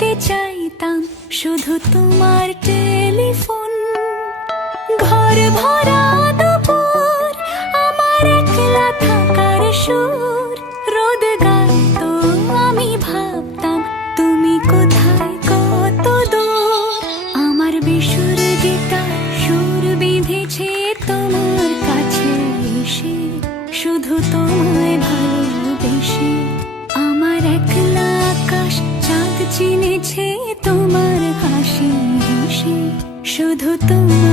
পেতে চাইতাম শুধু তোমার টেলিফোন। ঘর ভরা দুপুর, আমার একলা থাকার সুর, রোদ গাইতো আমি ভাবতাম তুমি কোথায় কত দূর। আমার বেসুর গীতার সুর বিঁধেছে তোমার কাছে এসে, শুধু তোমায় ভালোবেসে। আমার একলা আকাশ চাঁদ চিনেছে তোমার হাসি হেসে, শুধু তোমার